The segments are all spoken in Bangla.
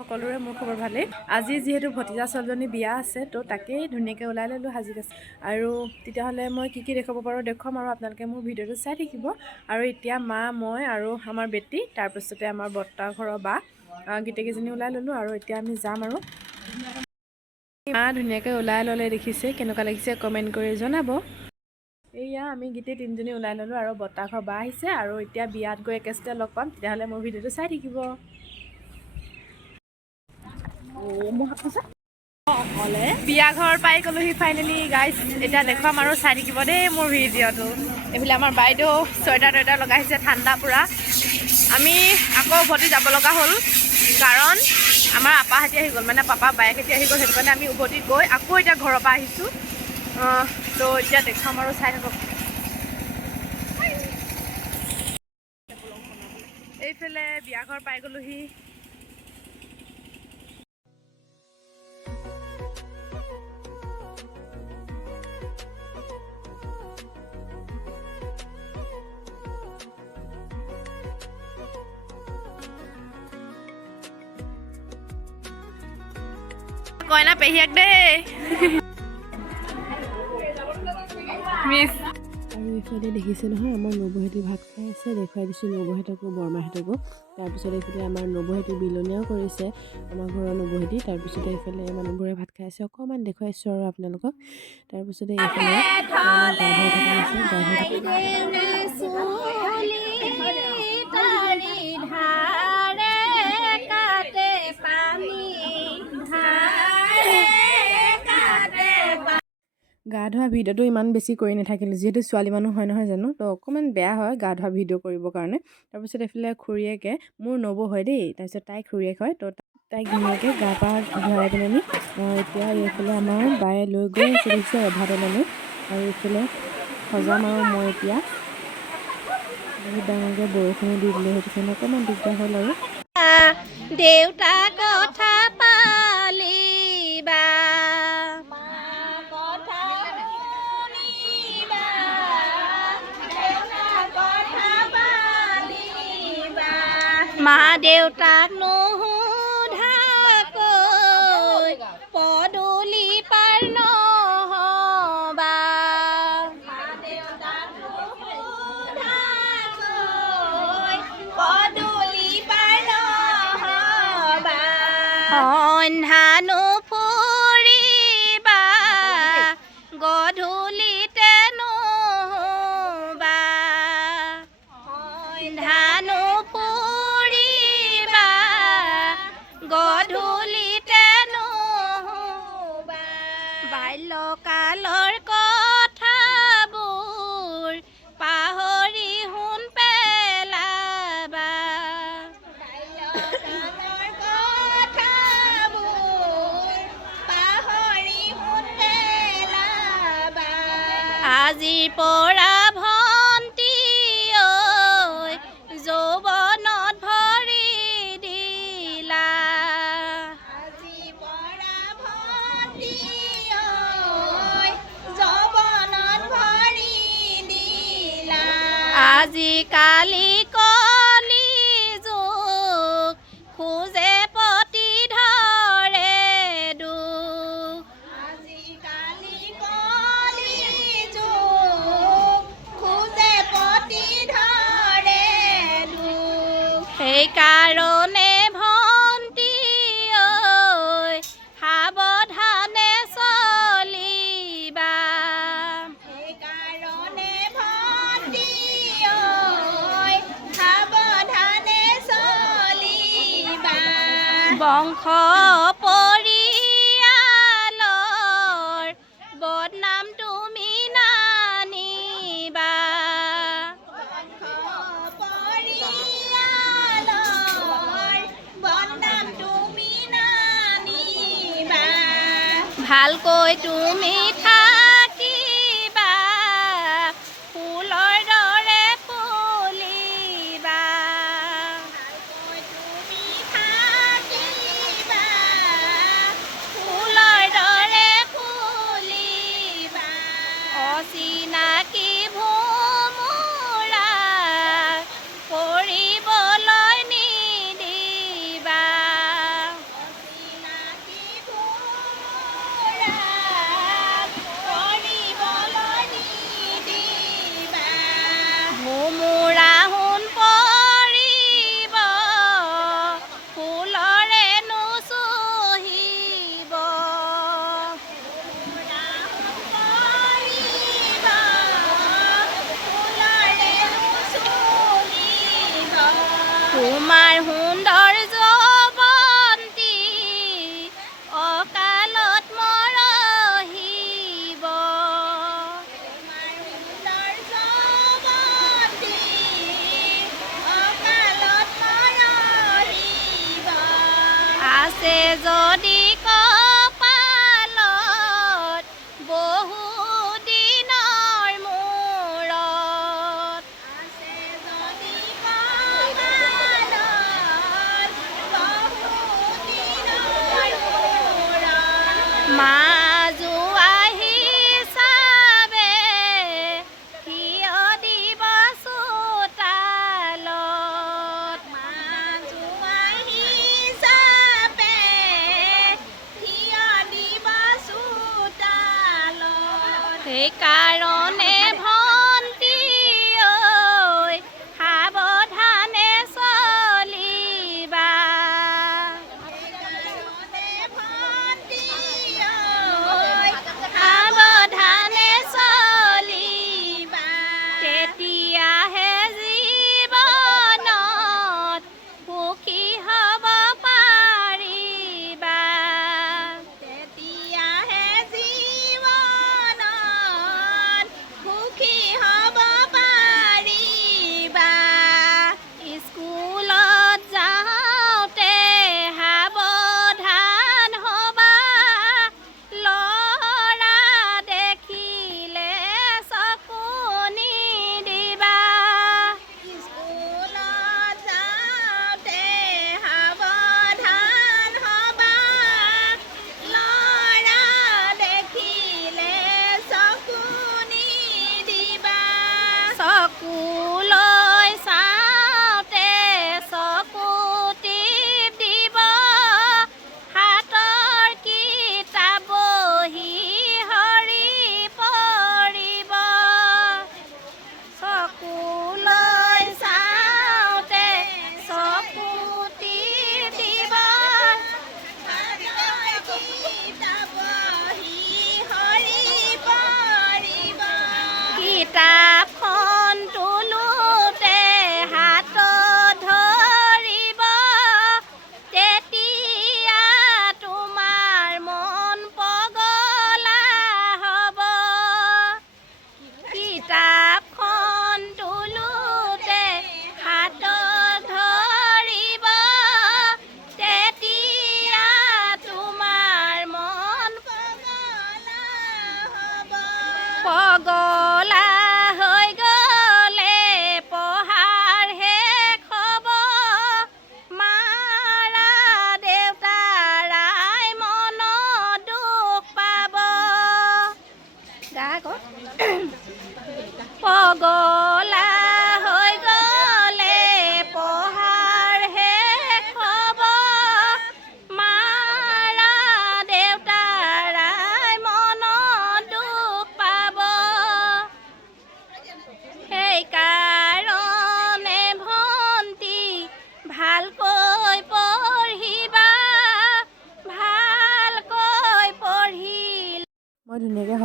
সকলোৰে মোৰ খবৰ ভালেই। আজি যিহেতু ভতিজা ছোৱালীজনী বিয়া আছে তো তাকেই ধুনীয়াকৈ ওলাই ল'লোঁ সাজি কাচি আৰু তেতিয়াহ'লে মই কি কি দেখুৱাব পাৰোঁ দেখুৱাম আৰু আপোনালোকে মোৰ ভিডিঅ'টো চাই থাকিব। আৰু এতিয়া মা মই আৰু আমাৰ বেটি তাৰপিছতে আমাৰ বৰ্তা ঘৰৰ বা গোটেইকেইজনী ওলাই ল'লোঁ আৰু এতিয়া আমি যাম আৰু। মা ধুনীয়াকৈ ওলাই ল'লে দেখিছে কেনেকুৱা লাগিছে কমেণ্ট কৰি জনাব। এয়া আমি গোটেই তিনিজনী ওলাই ল'লোঁ আৰু বৰ্তা ঘৰ বা আহিছে আৰু এতিয়া বিয়াত গৈ একেচতে লগ পাম তেতিয়াহ'লে মোৰ ভিডিঅ'টো চাই থাকিব। বিয়া ঘৰ পাই গ'লোহি ফাইনেলি গাইজ এতিয়া দেখুৱাম আৰু চাই থাকিব দেই মোৰ ভিডিঅ'টো। এইফালে আমাৰ বাইদেউ চুৱেটাৰ টুৱেটাৰ লগাইছে ঠাণ্ডা পূৰা। আমি আকৌ উভতি যাব লগা হ'ল কাৰণ আমাৰ আপাহঁতি আহি গ'ল মানে পাপা বায়েকহঁতি আহি গ'ল সেইটো কাৰণে আমি উভতি গৈ আকৌ এতিয়া ঘৰৰ পৰা আহিছোঁ। তো এতিয়া দেখুৱাম আৰু চাই থাকক। এইফালে বিয়া ঘৰ পাই গ'লোহি। কইনা পেহীয়েক মিছ আৰু এইফালে দেখিছে নহয়, আমাৰ নবৌহেঁতি ভাত খাই আছে, দেখুৱাই দিছোঁ নবৌহেঁতকো, বৰমাহেঁতকো। তাৰপিছত এইফালে আমাৰ নবৌহেঁতি বিলনীয়াও কৰিছে, আমাৰ ঘৰৰ নবৌহেঁতি। তাৰপিছতে এইফালে মানুহবোৰে ভাত খাই আছে, অকণমান দেখুৱাইছোঁ আৰু আপোনালোকক। তাৰপিছতে এইফালে গা গা ধোৱা ভিডিঅ'টো ইমান বেছি কৰি নাথাকিলোঁ, যিহেতু ছোৱালী মানুহ হয় নহয় জানো? তো অকণমান বেয়া হয় গা ধোৱা ভিডিঅ' কৰিবৰ কাৰণে। তাৰপিছত এইফালে খুৰীয়েকে, মোৰ নবৌ হয় দেই, তাৰপিছত তাই খুৰীয়েক হয়, তো তাইক ধুনীয়াকৈ গা পা ধুৱাই পিনে নি এতিয়া এইফালে আমাৰ বায়ে লৈ গৈ দেখিছে ৰভাতললৈ আৰু এইফালে সজাম আৰু মই এতিয়া। বহুত ডাঙৰকৈ বৰষুণো দি দিলে, সেইটো কাৰণে অকণমান দিগদাৰ হ'ল আৰু। দেউতা কথা পালিবা। মা দেউতাক আজিকালি কলি বংশ পৰিয়ালৰ বদনাম তুমি নানিবা ভালকৈ তুমি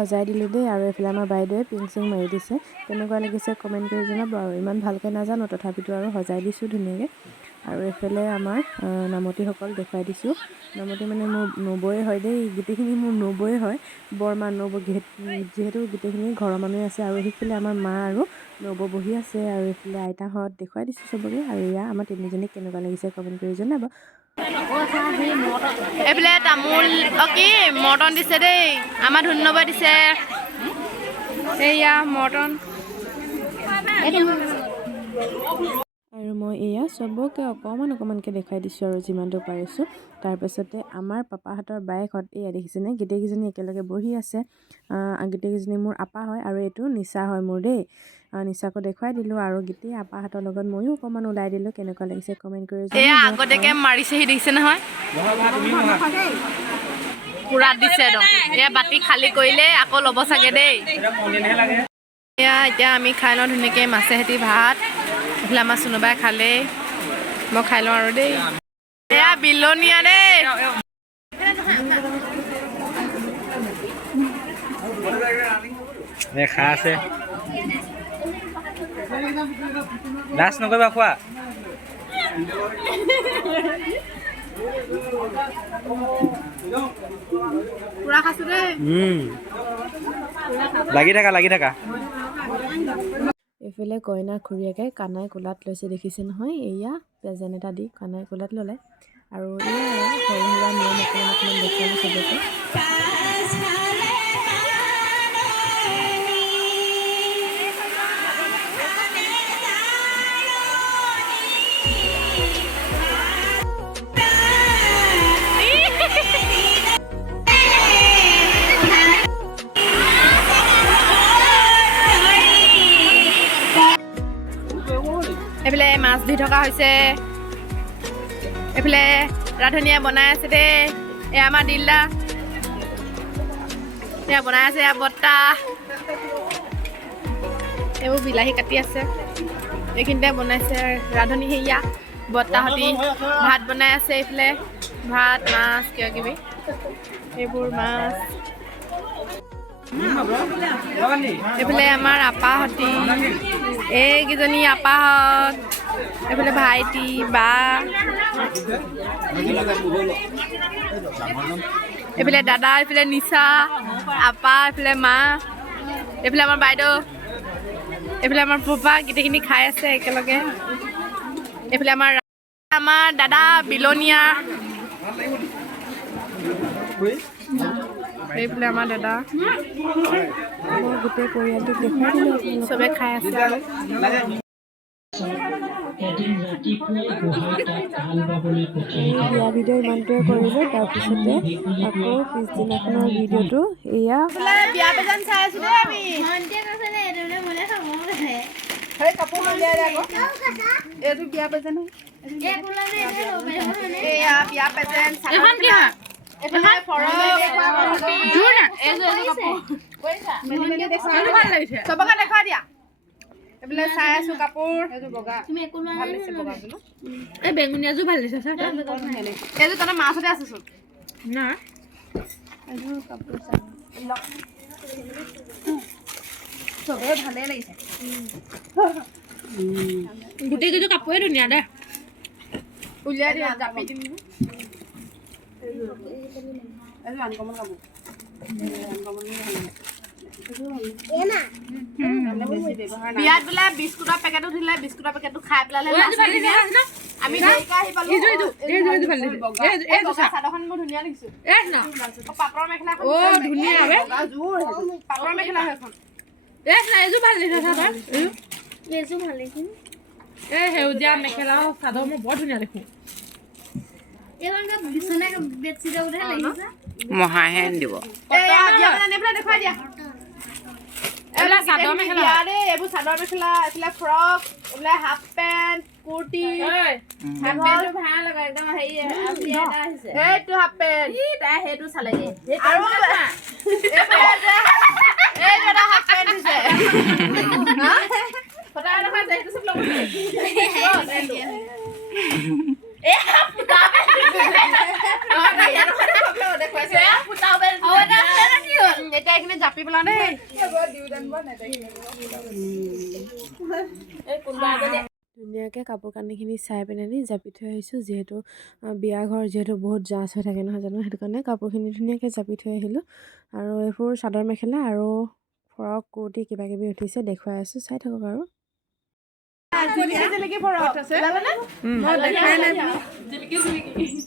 সজাই দিলোঁ দেই আৰু এইফালে আমাৰ বাইদেৱে পিং চিং মাৰি দিছে। কেনেকুৱা লাগিছে কমেণ্ট কৰি জনাব আৰু ইমান ভালকৈ নাজানো তথাপিতো আৰু সজাই দিছোঁ ধুনীয়াকৈ। আৰু এইফালে আমাৰ নামতিসকল দেখুৱাই দিছোঁ। নামতি মানে মোৰ নবৌয়ে হয় দেই গোটেইখিনি মোৰ নবৌয়ে হয় বৰমা নবৌ যিহেতু গোটেইখিনি ঘৰৰ মানুহে আছে আৰু সেইফালে আমাৰ মা আৰু নবৌ বহি আছে আৰু এইফালে আইতাহঁত দেখুৱাই দিছোঁ চবকে আৰু এয়া আমাৰ তিনিজনীক কেনেকুৱা লাগিছে কমেণ্ট কৰি জনাব। এইফালে তামোল অ কি? মৰ্টন দিছে দেই। আমাৰ ধুনবই দিছে। এইয়া মৰ্টন। আৰু মই এয়া চবকে অকণমান অকণমানকৈ দেখাই দিছোঁ আৰু যিমানটো পাৰিছোঁ। তাৰপাছতে আমাৰ পাপাহঁতৰ বায়েকহঁত এয়া দেখিছেনে? গোটেইকেইজনী একেলগে বহি আছে। গোটেইকেইজনী মোৰ আপা হয় আৰু এইটো নিচা হয় মোৰ দেই। নিচাকো দেখুৱাই দিলোঁ আৰু গোটেই আপাহঁতৰ লগত ময়ো অকণমান ওলাই দিলোঁ কেনেকুৱা লাগিছে কমেণ্ট কৰি। আগতীয়াকৈ মাৰিছেহি দেখিছে নহয়? পুৰা দিছে একদম। এয়া বাতি খালী কৰিলে আকৌ ল'ব চাগে দেই। এয়া এতিয়া আমি খাই লওঁ ধুনীয়াকৈ মাছে সৈতে ভাত। এইফালে আমাৰ চুনুবাই খালেই। মই খাই লওঁ আৰু দেই। এয়া বিলনীয়া দেই দেখা আছে। লাজ নকৰিবা খোৱা। লাগি থাকা লাগি থাকা। এইফালে কইনা খুৰীয়েকে কানাই কোলাত লৈছে দেখিছে নহয়? এয়া প্ৰেজেণ্ট এটা দি কাণৰ কোলাত ল'লে। আৰু আৰু সৰু সুৰা নিয়ম অকণমান অকণমান দেখুৱালোঁ চবকে। ধুই থকা হৈছে। এইফালে ৰাধনীয়ে বনাই আছে দেই। এয়া আমাৰ দিল্লা এয়া বনাই আছে, এয়া বৰ্তা। এইবোৰ বিলাহী কাটি আছে। এইখিনিতে বনাইছে ৰাধনী সেয়া। বৰ্তাহঁতি ভাত বনাই আছে এইফালে। ভাত, মাছ কিবা কিবি এইবোৰ মাছ। এইফালে আমাৰ আপাহঁতি, এইকেইজনী আপাহঁত, এইফালে ভাইটি, বা। এইফালে দাদা, এইফালে নিচা, আপা, এইফালে মা, এইফালে আমাৰ বাইদেউ, এইফালে আমাৰ ফুফা গোটেইখিনি খাই আছে একেলগে। এইফালে আমাৰ আমাৰ দাদা, বিলনীয়া। এইফালে আমাৰ দাদা মই গোটেই পৰিয়ালটোক দেখুৱাই দিলোঁ চবে খাই আছে। বিয়া ভিডিঅ' ইমানটোৱে কৰিলোঁ তাৰপিছতে আকৌ পিছদিনাখনৰ ভিডিঅ'টো এয়া কাপোৰ এইটো বিয়া পেজেণ্ট বিয়া পেজেণ্ট এইফালে চবকে দেখুৱাই দিয়া। ভালো লাগিছে বগাযোৰ এই বেঙুনীয়াযোৰ ভালো লাগিছে চাই এইযোৰ তহঁতে মাছতে আছে চোন। না। চবে ভালেই লাগিছে। গোটেইকেইযোৰ কাপোৰে ধুনীয়া দে। উলিয়াই দিয়া জাপি দিম। এইযোৰ আনকমন এই সেউজীয়া মেখেলা চাদৰ মই বৰ ধুনীয়া দেখোঁ। মহাহে দিব এইবিলাক চাদৰ মেখেলা। দেই এইবোৰ চাদৰ মেখেলা এইবিলাক ফ্ৰক এইবিলাক হাফ পেণ্ট কুৰ্তি হাফ ভালো লগা একদম হেৰি এইটো হাফ পেণ্ট তাই সেইটো চালেগে আৰু এইটো এটা হাফ পেণ্ট দিছে ফটা দেখা যায়, সেইটো চব ল'ব নেকি? এই হাফ ফুটা পেণ্ট দিছে। নহয়, নহয়, ইয়াত নহয়, চব ল'ব দেখুৱাইছে। আৰু এটা আছে নে কি হ'ল? এতিয়া দেই ধুনীয়াকৈ কাপোৰ কানিখিনি চাই পিনে নি জাপি থৈ আহিছোঁ যিহেতু বিয়া ঘৰ যিহেতু বহুত জাঁচ হৈ থাকে নহয় জানো সেইটো কাৰণে কাপোৰখিনি ধুনীয়াকৈ জাপি থৈ আহিলোঁ আৰু এইবোৰ চাদৰ মেখেলা আৰু ফৰক কুৰ্তি কিবা কিবি উঠিছে দেখুৱাই আছোঁ চাই থাকক আৰু জিলিকি জিলিকি ফৰক ওলালেনে? মই দেখাই নাই ফুলিযোৰ আৰু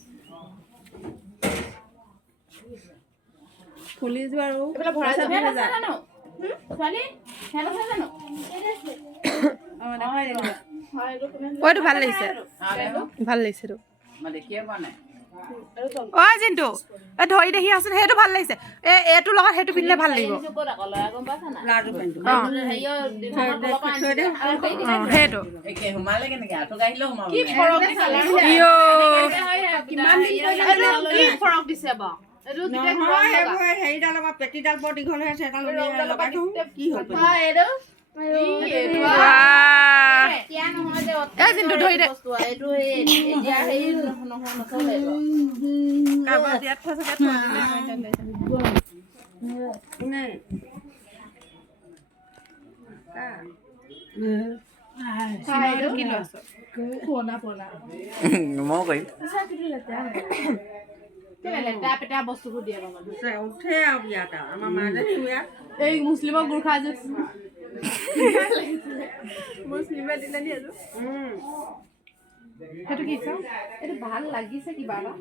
চাবি নাযায়। এইটো ভালো লাগিছে ভালো লাগিছে এইটো অ জিন্তু এ ধৰি দেখি আছোন সেইটো ভালো লাগিছে এ এইটোৰ লগত সেইটো পিন্ধিলে ভালো লাগিব সেইটো কি? ইয়ো ফৰক দিছে বাৰু? এইটো গোটেই ৰং লগা। হেৰিডাল আমাৰ পেটিডাল বৰ দীঘল হৈ আছে এডাল ৰং উলিয়াই লগা লগাই থওঁ কি হ'ল হয়, এইটো? ই, এইটো আৰু। ৱাহ। এতিয়া নহয় যে অতি এই জিন্তু ধৰি দে বস্তু আৰু। এইটো সেই এতিয়া সেই নহ- নহ- নচলে এইটো। কাৰোবাৰ বিয়াত থৈ চাগে থৈ দিলে কোনে হয়, এইটো কি লৈছ ময়ো কৰিম কেলে লেতেৰা পেতেৰা বস্তুবোৰ দিয়ে বাৰু মানুহে? সঁচাই উঠে আৰু বিয়াত আৰু। আমাৰ মাজনী বিয়াত এই মুছলিমৰ গোৰ্খা এযোৰ মুছলিমে দিলে নি এযোৰ সেইটো কি চাওঁ এইটো ভালো লাগিছে কিবা এটা।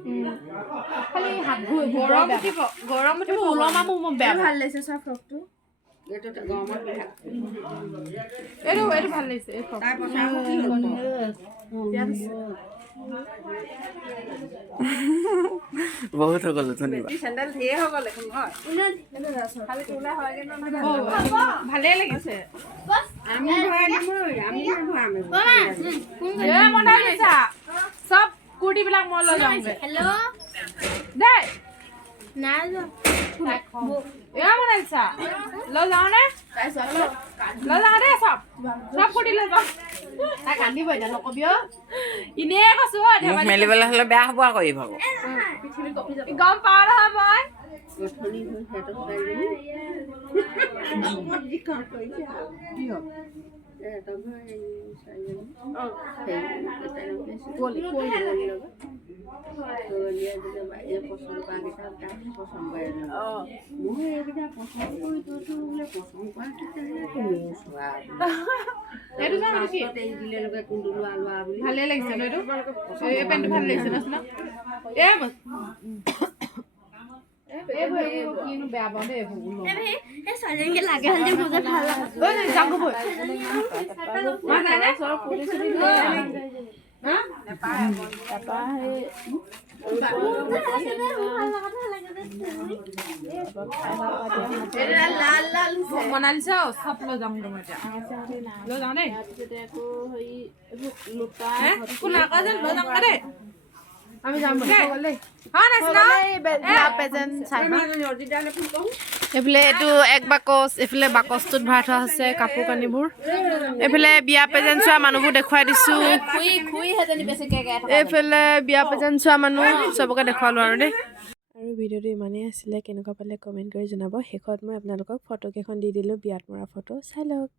খালি হাত ধুই গৰম উঠিব গৰম উঠিব ওলমা মোৰ মোৰ বেয়া ভালো লাগিছে চোৱা ফ্ৰকটো। এইটো এইটো ভালো লাগিছে বহুত হৈ গ'ল ধন্যবাদ। লাগিছে। চব কুৰ্তিবিলাক মই লৈ হেল্ল' দেই। বনাইছা লৈ যাওঁ নে। লৈ যাওঁ দেই চব চব কুৰ্তি লৈ যাওঁ। তাই কান্দিব এতিয়া নকবি এনেই কৈছো ঐ মেলিবলৈ হ'লে বেয়া হ'ব আকৌ এই গম পাওঁ নহয় মই। কি হ'ল? সিহঁতৰ ঘৰৰ এই ছোৱালীজনী। সেই কেইটামানে কুঁৱলী, কুঁৱলী লগত। কুঁৱলীয়ে যেতিয়া বাৰীয়ে পচন্দ কৰা কেইটা তাইহে পচন্দ কৰে ন। মই এইকেইটা পচন্দ কৰি থৈছো বোলে পচন্দ কৰা কেইটাহে তুমিও চোৱা বোলে। এইটো যাওঁ নেকি লাষ্টত এৰি দিলে লোকে কোনটো লোৱা লোৱা বুলি ভালেই লাগিছে ন এইটো এই পেণ্টটো ভাল লাগিছে ন চোনা মনালিছে চব লৈ যাম লৈ যাওঁ দেই এইফালে এইটো এক বাকচ এইফালে বাকচটোত ভৰাই থোৱা আছে কাপোৰ কানিবোৰ। এইফালে বিয়া প্ৰেজেণ্ট চোৱা মানুহবোৰ দেখুৱাই দিছোঁ। এইফালে বিয়া প্ৰেজেণ্ট চোৱা মানুহ চবকে দেখুৱালোঁ আৰু দেই। আৰু ভিডিঅ'টো ইমানেই আছিলে কেনেকুৱা পালে কমেণ্ট কৰি জনাব। শেষত মই আপোনালোকক ফটোকেইখন দি দিলোঁ বিয়াত মৰা ফটো। চাই লওক।